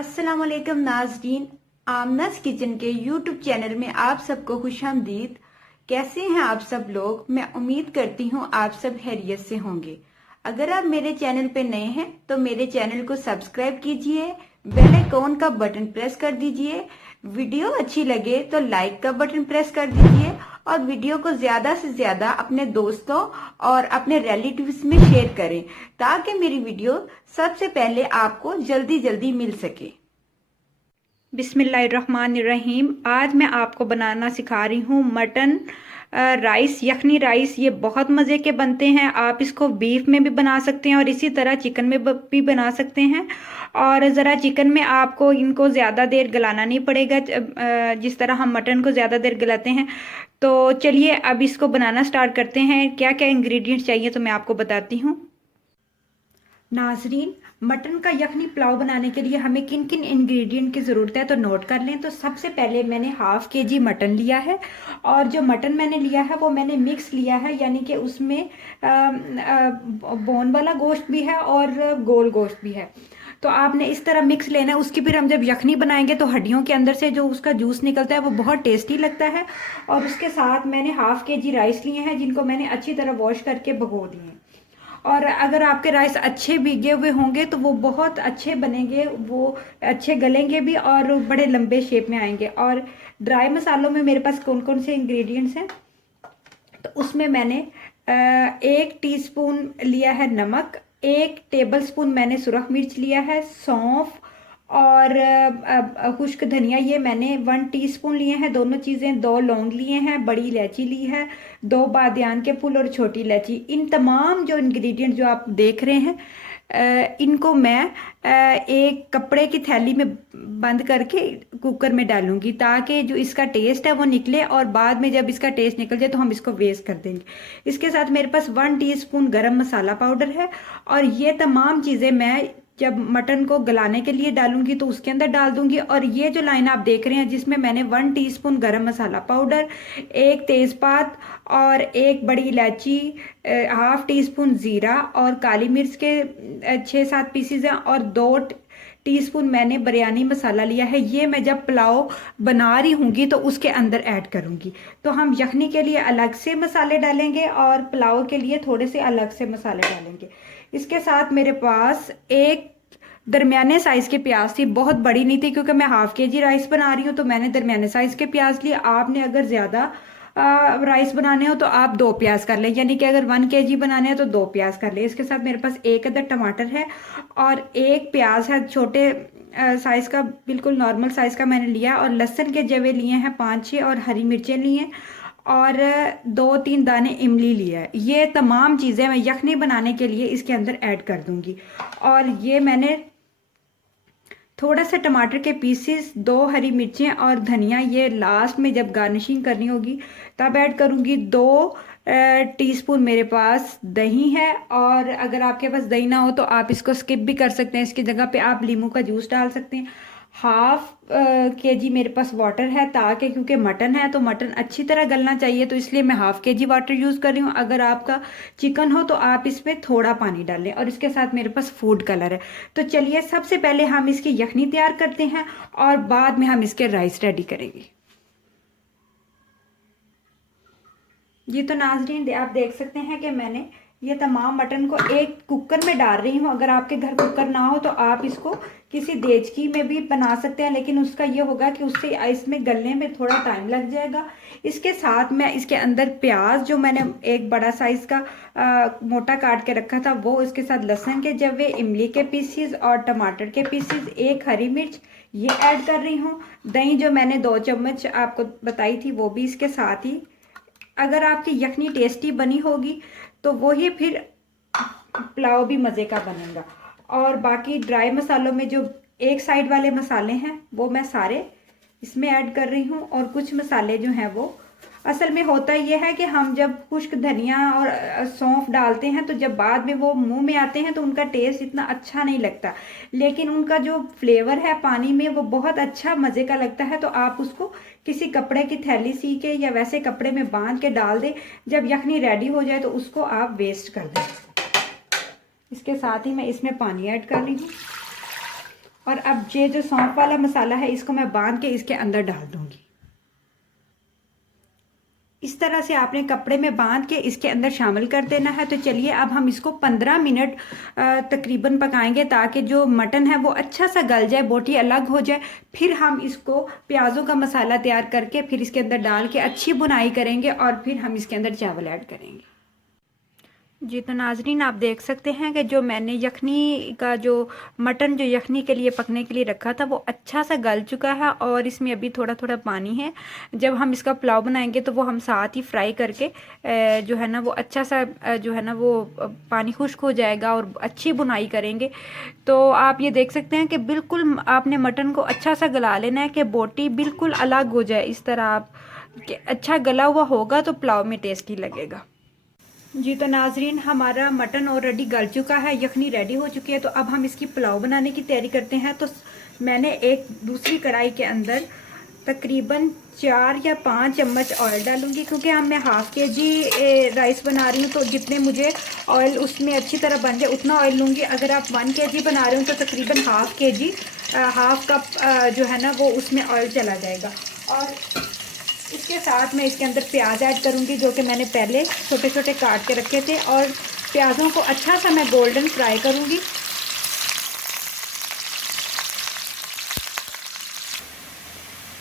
अस्सलाम वालेकुम नाज़रीन, आमनास किचन के यूट्यूब चैनल में आप सबको खुशामदीद। कैसे हैं आप सब लोग? मैं उम्मीद करती हूँ आप सब खैरियत से होंगे। अगर आप मेरे चैनल पे नए हैं तो मेरे चैनल को सब्सक्राइब कीजिए, बेल आइकॉन का बटन प्रेस कर दीजिए। वीडियो अच्छी लगे तो लाइक का बटन प्रेस कर दीजिए और वीडियो को ज्यादा से ज्यादा अपने दोस्तों और अपने रिलेटिव्स में शेयर करें ताकि मेरी वीडियो सबसे पहले आपको जल्दी जल्दी मिल सके। बिस्मिल्लाहिर्रहमानिर्रहीम। आज मैं आपको बनाना सिखा रही हूँ मटन राइस, यखनी राइस। ये बहुत मज़े के बनते हैं। आप इसको बीफ में भी बना सकते हैं और इसी तरह चिकन में भी बना सकते हैं। और ज़रा चिकन में आपको इनको ज़्यादा देर गलाना नहीं पड़ेगा जिस तरह हम मटन को ज़्यादा देर गलाते हैं। तो चलिए अब इसको बनाना स्टार्ट करते हैं। क्या क्या इंग्रेडिएंट्स चाहिए तो मैं आपको बताती हूँ। नाजरीन, मटन का यखनी पुलाव बनाने के लिए हमें किन किन इंग्रेडिएंट की ज़रूरत है तो नोट कर लें। तो सबसे पहले मैंने हाफ के जी मटन लिया है और जो मटन मैंने लिया है वो मैंने मिक्स लिया है, यानी कि उसमें बोन वाला गोश्त भी है और गोल गोश्त भी है। तो आपने इस तरह मिक्स लेना है। उसकी फिर हम जब यखनी बनाएंगे तो हड्डियों के अंदर से जो उसका जूस निकलता है वो बहुत टेस्टी लगता है। और उसके साथ मैंने हाफ के जी राइस लिए हैं जिनको मैंने अच्छी तरह वॉश करके भिगो दिए हैं। और अगर आपके राइस अच्छे भीगे हुए होंगे तो वो बहुत अच्छे बनेंगे, वो अच्छे गलेंगे भी और बड़े लंबे शेप में आएंगे। और ड्राई मसालों में मेरे पास कौन कौन से इंग्रेडिएंट्स हैं तो उसमें मैंने 1 टीस्पून लिया है नमक, 1 टेबलस्पून मैंने सुरख मिर्च लिया है, सौंफ और खुश्क धनिया ये मैंने 1 टीस्पून लिए हैं। दोनों चीज़ें, 2 लौंग लिए हैं, बड़ी इलायची ली है, 2 बादियान के फूल और छोटी इलायची। इन तमाम जो इंग्रेडिएंट जो आप देख रहे हैं इनको मैं एक कपड़े की थैली में बंद करके कुकर में डालूंगी ताकि जो इसका टेस्ट है वो निकले और बाद में जब इसका टेस्ट निकल जाए तो हम इसको वेस्ट कर देंगे। इसके साथ मेरे पास 1 टीस्पून गरम मसाला पाउडर है और ये तमाम चीज़ें मैं जब मटन को गलाने के लिए डालूंगी तो उसके अंदर डाल दूंगी। और ये जो लाइन आप देख रहे हैं जिसमें मैंने 1 टीस्पून गरम मसाला पाउडर, 1 तेज़पात और 1 बड़ी इलायची, हाफ टीस्पून ज़ीरा और काली मिर्च के 6-7 पीसीज हैं और 2 टीस्पून मैंने बिरयानी मसाला लिया है। ये मैं जब पुलाव बना रही हूँगी तो उसके अंदर ऐड करूँगी। तो हम यखनी के लिए अलग से मसाले डालेंगे और पुलाव के लिए थोड़े से अलग से मसाले डालेंगे। इसके साथ मेरे पास एक दरमियाने साइज़ के प्याज थी, बहुत बड़ी नहीं थी क्योंकि मैं हाफ के जी राइस बना रही हूँ तो मैंने दरमियाने साइज़ के प्याज लिए। आपने अगर ज़्यादा राइस बनाने हो तो आप 2 प्याज कर लें, यानी कि अगर 1 के जी बनाने हैं तो 2 प्याज कर लें। इसके साथ मेरे पास 1 अदद टमाटर है और 1 प्याज है छोटे साइज़ का, बिल्कुल नॉर्मल साइज़ का मैंने लिया। और लहसुन के जवे लिए हैं 5-6 और हरी मिर्चें ली हैं और 2-3 दाने इमली लिया है। ये तमाम चीज़ें मैं यखनी बनाने के लिए इसके अंदर ऐड कर दूंगी। और ये मैंने थोड़ा सा टमाटर के पीसेस, 2 हरी मिर्चें और धनिया ये लास्ट में जब गार्निशिंग करनी होगी तब ऐड करूँगी। 2 टीस्पून मेरे पास दही है और अगर आपके पास दही ना हो तो आप इसको स्किप भी कर सकते हैं, इसकी जगह पे आप नींबू का जूस डाल सकते हैं। हाफ के जी मेरे पास वाटर है ताकि, क्योंकि मटन है तो मटन अच्छी तरह गलना चाहिए तो इसलिए मैं हाफ के जी वाटर यूज़ कर रही हूँ। अगर आपका चिकन हो तो आप इसमें थोड़ा पानी डालें। और इसके साथ मेरे पास फूड कलर है। तो चलिए सबसे पहले हम इसकी यखनी तैयार करते हैं और बाद में हम इसके राइस रेडी करेंगे। जी तो नाजरीन, आप देख सकते हैं कि मैंने ये तमाम मटन को एक कुकर में डाल रही हूँ। अगर आपके घर कुकर ना हो तो आप इसको किसी देचकी में भी बना सकते हैं, लेकिन उसका ये होगा कि उससे इसमें गलने में थोड़ा टाइम लग जाएगा। इसके साथ मैं इसके अंदर प्याज जो मैंने एक बड़ा साइज़ का मोटा काट के रखा था वो, इसके साथ लहसुन के जवे, इमली के पीसीज और टमाटर के पीसीज, 1 हरी मिर्च ये ऐड कर रही हूँ। दही जो मैंने 2 चम्मच आपको बताई थी वो भी इसके साथ ही। अगर आपकी यखनी टेस्टी बनी होगी तो वही फिर पुलाव भी मज़े का बनेगा। और बाकी ड्राई मसालों में जो एक साइड वाले मसाले हैं वो मैं सारे इसमें ऐड कर रही हूँ। और कुछ मसाले जो हैं वो, असल में होता यह है कि हम जब खुश्क धनिया और सौंफ डालते हैं तो जब बाद में वो मुंह में आते हैं तो उनका टेस्ट इतना अच्छा नहीं लगता, लेकिन उनका जो फ्लेवर है पानी में वो बहुत अच्छा मज़े का लगता है। तो आप उसको किसी कपड़े की थैली सी के या वैसे कपड़े में बांध के डाल दें। जब यखनी रेडी हो जाए तो उसको आप वेस्ट कर दें। इसके साथ ही मैं इसमें पानी ऐड कर रही हूँ और अब ये जो सौंफ वाला मसाला है इसको मैं बांध के इसके अंदर डाल दूंगी। इस तरह से आपने कपड़े में बांध के इसके अंदर शामिल कर देना है। तो चलिए अब हम इसको 15 मिनट तकरीबन पकाएंगे ताकि जो मटन है वो अच्छा सा गल जाए, बोटी अलग हो जाए। फिर हम इसको प्याज़ों का मसाला तैयार करके फिर इसके अंदर डाल के अच्छी बुनाई करेंगे और फिर हम इसके अंदर चावल ऐड करेंगे। जी तो नाजरीन आप देख सकते हैं कि जो मैंने यखनी का जो मटन जो यखनी के लिए पकने के लिए रखा था वो अच्छा सा गल चुका है और इसमें अभी थोड़ा थोड़ा पानी है। जब हम इसका पुलाव बनाएंगे तो वो हम साथ ही फ्राई करके जो है ना वो अच्छा सा जो है ना वो पानी खुश्क हो जाएगा और अच्छी बुनाई करेंगे। तो आप ये देख सकते हैं कि बिल्कुल आपने मटन को अच्छा सा गला लेना है कि बोटी बिल्कुल अलग हो जाए। इस तरह आप अच्छा गला हुआ होगा तो पुलाव में टेस्टी लगेगा। जी तो नाजरीन हमारा मटन ऑलरेडी गल चुका है, यखनी रेडी हो चुकी है। तो अब हम इसकी पुलाव बनाने की तैयारी करते हैं। तो मैंने एक दूसरी कढ़ाई के अंदर तकरीबन 4 या 5 चम्मच ऑयल डालूंगी, क्योंकि हम मैं हाफ़ के जी राइस बना रही हूँ तो जितने मुझे ऑयल उसमें अच्छी तरह बन जाए उतना ऑयल लूँगी। अगर आप 1 kg बना रहे हो तो तकरीबन हाफ़ कप जो है ना वो उसमें ऑयल चला जाएगा। और इसके साथ मैं इसके अंदर प्याज ऐड करूंगी जो कि मैंने पहले छोटे छोटे काट के रखे थे, और प्याज़ों को अच्छा सा मैं गोल्डन फ्राई करूंगी।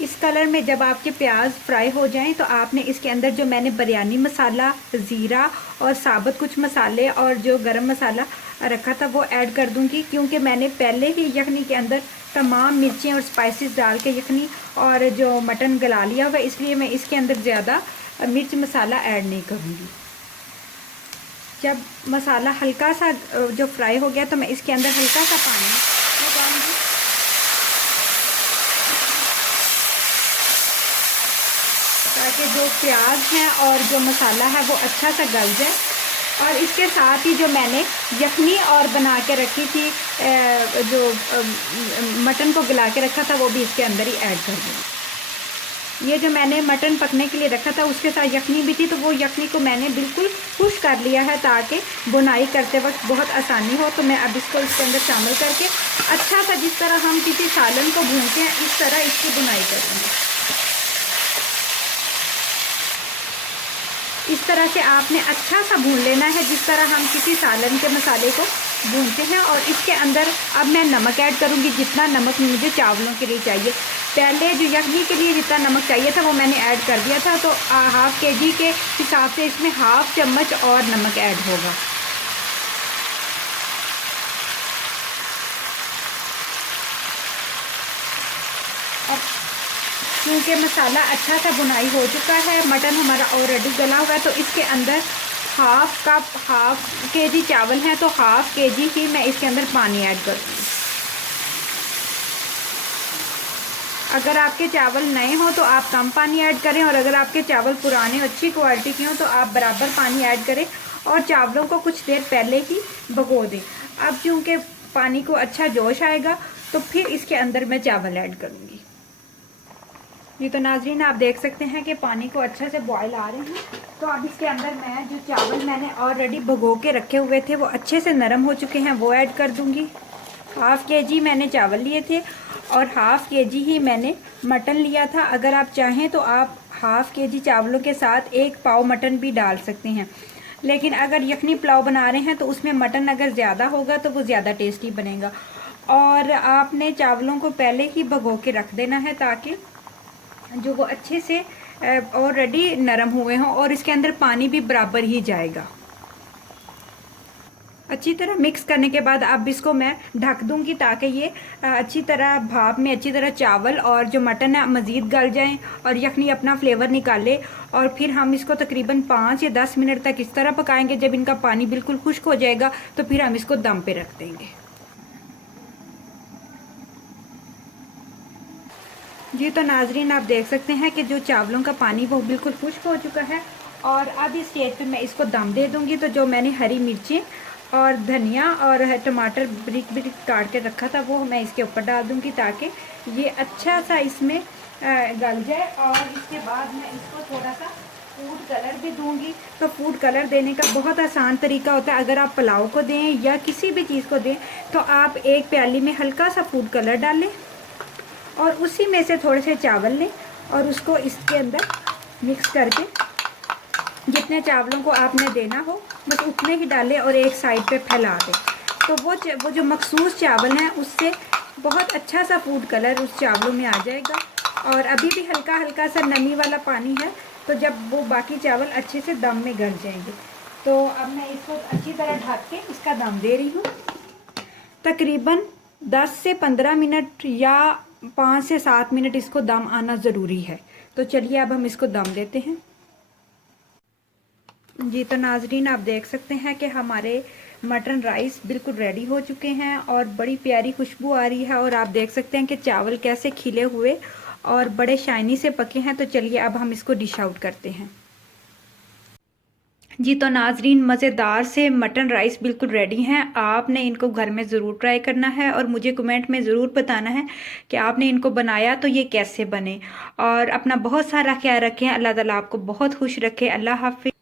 इस कलर में जब आपके प्याज फ्राई हो जाएं तो आपने इसके अंदर जो मैंने बिरयानी मसाला, ज़ीरा और साबुत कुछ मसाले और जो गरम मसाला रखा था वो ऐड कर दूंगी, क्योंकि मैंने पहले ही यखनी के अंदर तमाम मिर्चें और स्पाइसेस डाल के यखनी और जो मटन गला लिया हुआ, इसलिए मैं इसके अंदर ज़्यादा मिर्च मसाला ऐड नहीं करूँगी। जब मसाला हल्का सा जो फ्राई हो गया तो मैं इसके अंदर हल्का सा पानी लगाऊंगी ताकि जो प्याज है और जो मसाला है वो अच्छा सा गल जाए। और इसके साथ ही जो मैंने यखनी और बना के रखी थी, जो मटन को गला के रखा था वो भी इसके अंदर ही ऐड कर दूँगी। ये जो मैंने मटन पकने के लिए रखा था उसके साथ यखनी भी थी, तो वो यखनी को मैंने बिल्कुल खुश कर लिया है ताकि बुनाई करते वक्त बहुत आसानी हो। तो मैं अब इसको इसके अंदर शामिल करके अच्छा सा जिस तरह हम किसी सालन को भूनते हैं इस तरह इसकी बुनाई करेंगे। इस तरह से आपने अच्छा सा भून लेना है जिस तरह हम किसी सालन के मसाले को भूनते हैं। और इसके अंदर अब मैं नमक ऐड करूंगी, जितना नमक मुझे चावलों के लिए चाहिए। पहले जो यखनी के लिए जितना नमक चाहिए था वो मैंने ऐड कर दिया था, तो हाफ़ kg के हिसाब से इसमें हाफ़ चम्मच और नमक ऐड होगा। क्योंकि मसाला अच्छा सा बुनाई हो चुका है, मटन हमारा ऑलरेडी गला हुआ है, तो इसके अंदर हाफ़ kg चावल हैं तो हाफ़ kg ही मैं इसके अंदर पानी ऐड करूँगी। अगर आपके चावल नए हो तो आप कम पानी ऐड करें, और अगर आपके चावल पुराने अच्छी क्वालिटी के हों तो आप बराबर पानी ऐड करें और चावलों को कुछ देर पहले ही भिगो दें। अब चूँकि पानी को अच्छा जोश आएगा तो फिर इसके अंदर मैं चावल ऐड करूँगी। ये तो नाजरीन आप देख सकते हैं कि पानी को अच्छे से बॉयल आ रहे हैं। तो अब इसके अंदर मैं जो चावल मैंने ऑलरेडी भिगो के रखे हुए थे वो अच्छे से नरम हो चुके हैं वो ऐड कर दूंगी। हाफ़ kg मैंने चावल लिए थे और हाफ़ kg ही मैंने मटन लिया था। अगर आप चाहें तो आप हाफ़ kg चावलों के साथ 1 पाव मटन भी डाल सकते हैं, लेकिन अगर यखनी पुलाव बना रहे हैं तो उसमें मटन अगर ज़्यादा होगा तो वो ज़्यादा टेस्टी बनेगा। और आपने चावलों को पहले ही भिगो के रख देना है ताकि जो वो अच्छे से ऑलरेडी नरम हुए हों, और इसके अंदर पानी भी बराबर ही जाएगा। अच्छी तरह मिक्स करने के बाद अब इसको मैं ढक दूंगी ताकि ये अच्छी तरह भाप में अच्छी तरह चावल और जो मटन है मज़ीद गल जाएं और यखनी अपना फ्लेवर निकाले। और फिर हम इसको तकरीबन 5 या 10 मिनट तक इस तरह पकाएंगे। जब इनका पानी बिल्कुल खुश्क हो जाएगा तो फिर हम इसको दम पे रख देंगे। जी तो नाजरीन आप देख सकते हैं कि जो चावलों का पानी वो बिल्कुल खुश्क हो चुका है, और अब इस स्टेज पे मैं इसको दम दे दूंगी। तो जो मैंने हरी मिर्चें और धनिया और टमाटर ब्रिक ब्रिक काट के रखा था वो मैं इसके ऊपर डाल दूंगी ताकि ये अच्छा सा इसमें गल जाए। और इसके बाद मैं इसको थोड़ा सा फूड कलर भी दूंगी। तो फूड कलर देने का बहुत आसान तरीका होता है। अगर आप पुलाव को दें या किसी भी चीज़ को दें तो आप एक प्याली में हल्का सा फूड कलर डालें और उसी में से थोड़े से चावल लें और उसको इसके अंदर मिक्स करके जितने चावलों को आपने देना हो बस उतने ही डालें और एक साइड पे फैला दें। तो वो जो मखसूस चावल हैं उससे बहुत अच्छा सा फूड कलर उस चावलों में आ जाएगा। और अभी भी हल्का हल्का सा नमी वाला पानी है, तो जब वो बाकी चावल अच्छे से दम में गल जाएंगे। तो अब मैं इसको अच्छी तरह ढक के इसका दम दे रही हूँ। तकरीबन 10 से 15 मिनट या 5 से 7 मिनट इसको दम आना ज़रूरी है। तो चलिए अब हम इसको दम देते हैं। जी तो नाजरीन, आप देख सकते हैं कि हमारे मटन राइस बिल्कुल रेडी हो चुके हैं और बड़ी प्यारी खुशबू आ रही है। और आप देख सकते हैं कि चावल कैसे खिले हुए और बड़े शाइनी से पके हैं। तो चलिए अब हम इसको डिश आउट करते हैं। जी तो नाजरीन, मज़ेदार से मटन राइस बिल्कुल रेडी हैं। आपने इनको घर में ज़रूर ट्राई करना है और मुझे कमेंट में ज़रूर बताना है कि आपने इनको बनाया तो ये कैसे बने। और अपना बहुत सारा ख्याल रखें। अल्लाह ताला आपको बहुत खुश रखे। अल्लाह हाफिज़।